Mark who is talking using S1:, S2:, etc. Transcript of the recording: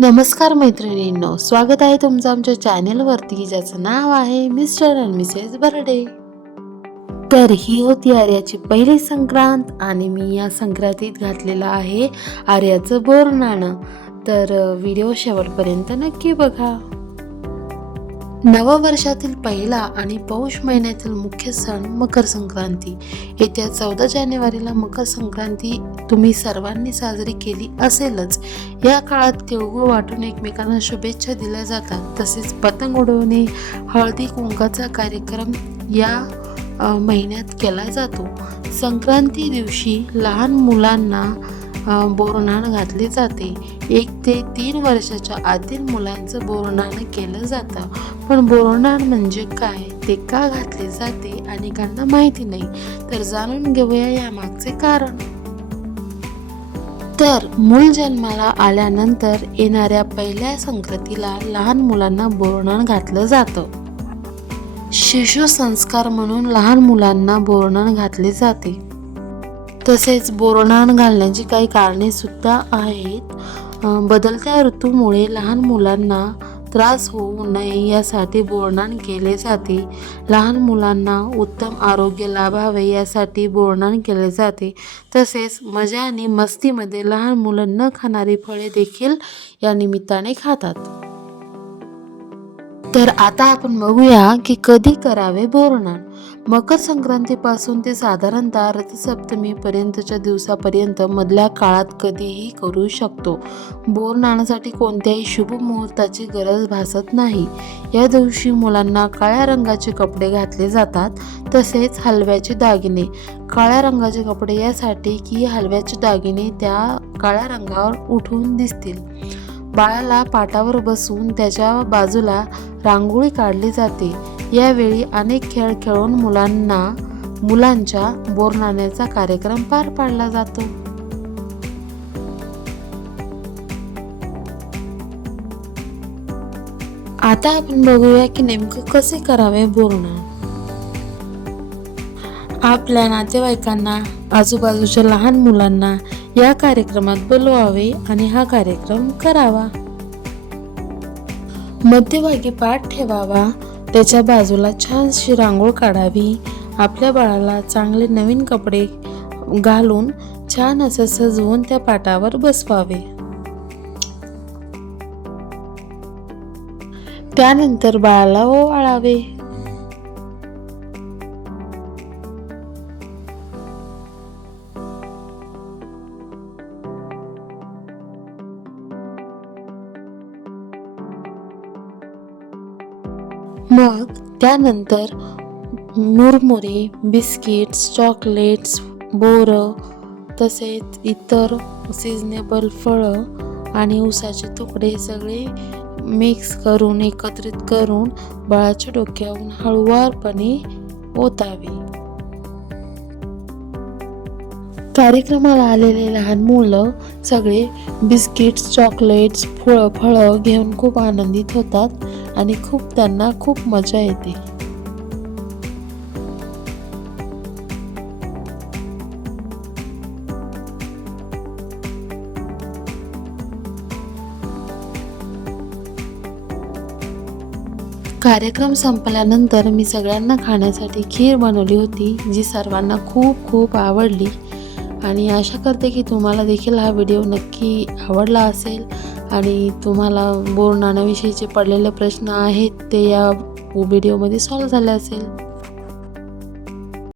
S1: नमस्कार मैत्रिणींनो स्वागत आहे तुमचं आमच्या चॅनेलवरती ज्याचं नाव आहे मिस्टर अँड मिसेस बर्डे. तर ही होती आर्याची पहिली संक्रांत आणि मी या संक्रांतीत घातलेलं आहे आर्याचं बोर नाणं. तर व्हिडिओ शेवटपर्यंत नक्की बघा. नववर्षातील पहिला आणि पौष महिन्यातील मुख्य सण मकर संक्रांती. येत्या चौदा जानेवारीला मकर संक्रांती तुम्ही सर्वांनी साजरी केली असेलच. या काळात तिळगुळ वाटून एकमेकांना शुभेच्छा दिल्या जातात. तसेच पतंग उडवणे हळदी कुंकाचा कार्यक्रम या महिन्यात केला जातो. संक्रांती दिवशी लहान मुलांना अ, घातली घातले जाते. एक ते तीन वर्षाच्या आतील मुलांचं बोरनाण केलं जातं. पण बोरनाण म्हणजे काय? ते का घातले जाते अनेकांना माहिती नाही? तर जाणून घेऊया यामागचे कारण. तर मूल जन्माला आल्यानंतर येणाऱ्या पहिल्या संक्रांतीला लहान मुलांना बोरणाण घातलं जातं. शिशु संस्कार म्हणून लहान मुलांना बोरणाण घातले जाते. तसेच बोरणाण घालण्याची काही कारणे सुद्धा आहेत. बदलत्या ऋतूमुळे लहान मुलांना त्रास होऊ नये यासाठी बोरणाण केले जाते लहान मुलांना उत्तम आरोग्य लाभावे यासाठी बोरणाण केले जाते. तसेच मजा आणि मस्तीमध्ये लहान मुलं न खाणारी फळे देखील या निमित्ताने खातात. तर आता आपण बघूया की कधी करावे बोरणाण मकर संक्रांतीपासून ते साधारणतः रथसप्तमीपर्यंतच्या दिवसापर्यंत मधल्या काळात कधीही करू शकतो. बोरनाणासाठी कोणत्याही शुभ मुहूर्ताची गरज भासत नाही. या दिवशी मुलांना काळ्या रंगाचे कपडे घातले जातात तसेच हलव्याचे दागिने. काळ्या रंगाचे कपडे यासाठी की हलव्याचे दागिने त्या काळ्या रंगावर उठून दिसतील. बाळाला पाटावर बसून त्याच्या बाजूला रांगोळी काढली जाते. यावेळी अनेक खेळ खेळून मुलांना मुलांच्या बोरनाण्याचा कार्यक्रम पार पाडला जातो. आता आपण बघूया की नेमकं कसे करावे बोलणं आपल्या नातेवाईकांना आजूबाजूच्या लहान मुलांना या कार्यक्रमात बोलवावे आणि हा कार्यक्रम करावा. मध्यभागी पाठ ठेवावा. त्याच्या बाजूला छानशी रांगोळ काढावी. आपल्या बाळाला चांगले नवीन कपडे घालून छान असं सजवून त्या पाटावर बसवावे. त्यानंतर बाळाला ओवाळावे. मग त्यानंतर मुरमुरे बिस्किट्स चॉकलेट्स बोरं तसेच इतर सिजनेबल फळं आणि ऊसाचे तुकडे हे सगळे मिक्स करून एकत्रित करून बाळाच्या डोक्यावरून हळुवारपणे ओतावे. कार्यक्रमाला आलेले लहान मुलं सगळे बिस्किट्स चॉकलेट्स फळं फळं घेऊन खूप आनंदित होतात आणि खूप त्यांना खूप मजा येते. कार्यक्रम संपल्यानंतर मी सगळ्यांना खाण्यासाठी खीर बनवली होती जी सर्वांना खूप खूप आवडली. आणि आशा करते की तुम्हाला देखील हा व्हिडिओ नक्की आवडला असेल आणि तुम्हाला बोर नाण्याविषयीचे पडलेले प्रश्न आहेत ते या व्हिडिओमध्ये सॉल्व्ह झाले असेल.